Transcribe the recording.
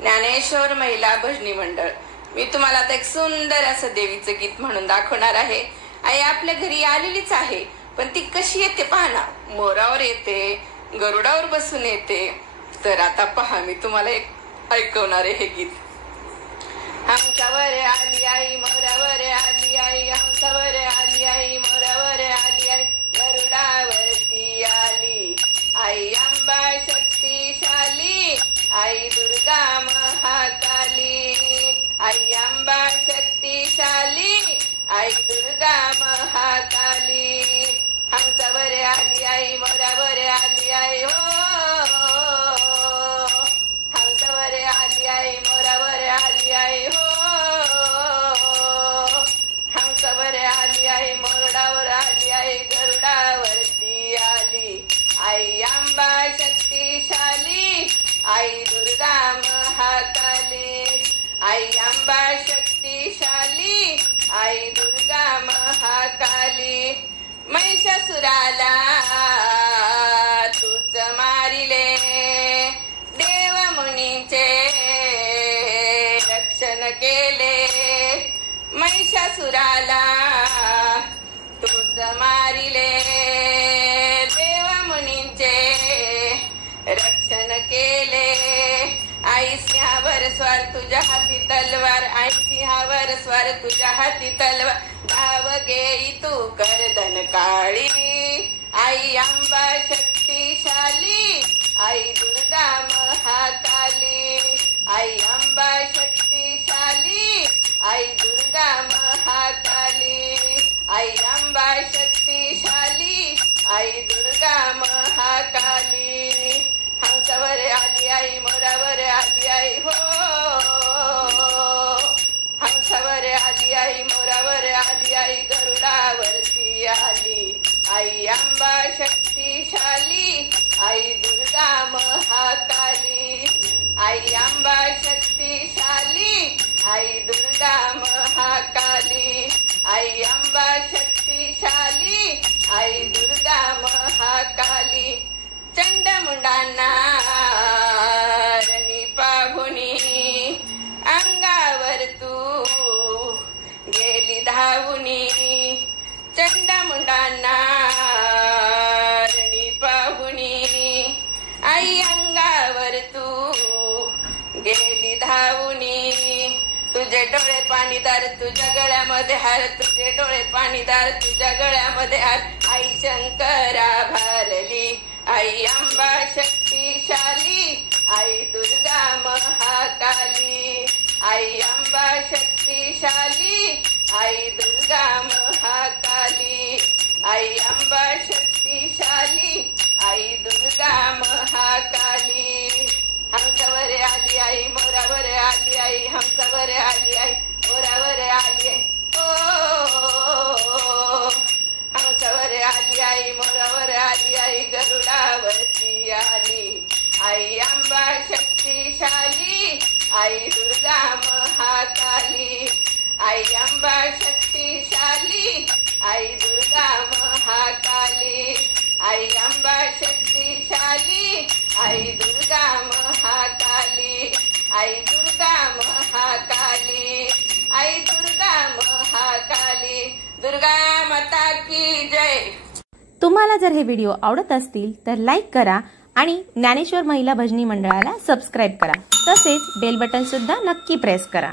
ज्ञानेश्वर महिला भजनी मंडळ। मी तुम्हाला आता एक सुंदर असं देवीचं गीत म्हणून दाखवणार आहे। आई आपल्या घरी आलेलीच आहे, पण ती कशी येते पहा ना। मोरावर येते, गरुडावर बसून येते। तर आता पहा, मी तुम्हाला एक ऐकवणार आहे हे गीत। हंसावर आली आई, मोरावर आली आई, हंसावर आली आई, मोरावर आली आई, गरुडावरती आली आई अंबा शक्तिशाली, आई दुर्गा महाकाली, आई अंबा शक्तिशाली, आई दुर्गा महाकाली। हंसावर आली आई, मोरावर आली आई, हो हंसावर आली आई, मोरावर आली आई, हो हंसावर आली आई, मोरावर आली आई, गरुडावरती आली आई अंबा शक्तिशाली, आई दुर्गा महाकाली, आई अंबा शक्तिशाली, आई दुर्गा महाकाली। महिषासुराला तूच मारिले, देव मुनींचे रक्षण केले। महिषासुराला तूच मारिले, देव मुनींचे रक्षण केले। आई सिंहावर स्वार तुझ्या हाती तलवार, आई सिंहावर स्वार तुझ्या हाती तलवार, धाव घेई तू गर्दन काळी, आई अंबा शक्तिशाली, आई दुर्गा महाकाली, आई अंबा शक्तिशाली, आई दुर्गा महाकाली, आई अंबा शक्तिशाली, आई दुर्गा महाकाली। हंसावर आली आई, मोरावर आली आई, हो हंसावर आली आई, मोरावर आली आई, गरुडावरती आली आई अंबा शक्तिशाली, आई दुर्गा महाकाली, आई अंबा शक्तिशाली, आई दुर्गा महाकाली, आई अंबा शक्तिशाली, आई दुर्गा महाकाली। चंडमुंडांना रणी पाहुनी, अंगावर तू गेली धावुनी, चंडमुंडांना रणी पाहुनी, आई अंगावर तू गेली धावुनी। तुझे डोळे पाणीदार तुझ्या गळ्यामध्ये हार, तुझे डोळे पाणीदार तुझ्या गळ्यामध्ये हार, आई शंकरा भारली, आई अंबा शक्तिशाली, आई दुर्गा महाकाली, आई अंबा शक्तिशाली, आई दुर्गा महाकाली, आई अंबा शक्तिशाली, आई दुर्गा महाकाली। हंसावर आली आई, मोरावर आली आई, हंसावर आली आई, मोरावर आली आई, ओ हंसावर आली आई, मोरावर आली आई, गरुडावरती आली आई अंबा शक्तिशाली, आई दुर्गा महाकाली, आई अंबा शक्तिशाली, आई दुर्गा महाकाली, आई अंबा शक्तिशाली, आई दुर्गा महाकाली, आई दुर्गा महाकाली, आई दुर्गा महाकाली, दुर्गा माता की जय। तुम्हाला जर हे व्हिडिओ आवडत असतील तर लाईक करा आणि ज्ञानेश्वर महिला भजनी मंडळाला सबस्क्राईब करा, तसेच बेल बटन सुद्धा नक्की प्रेस करा।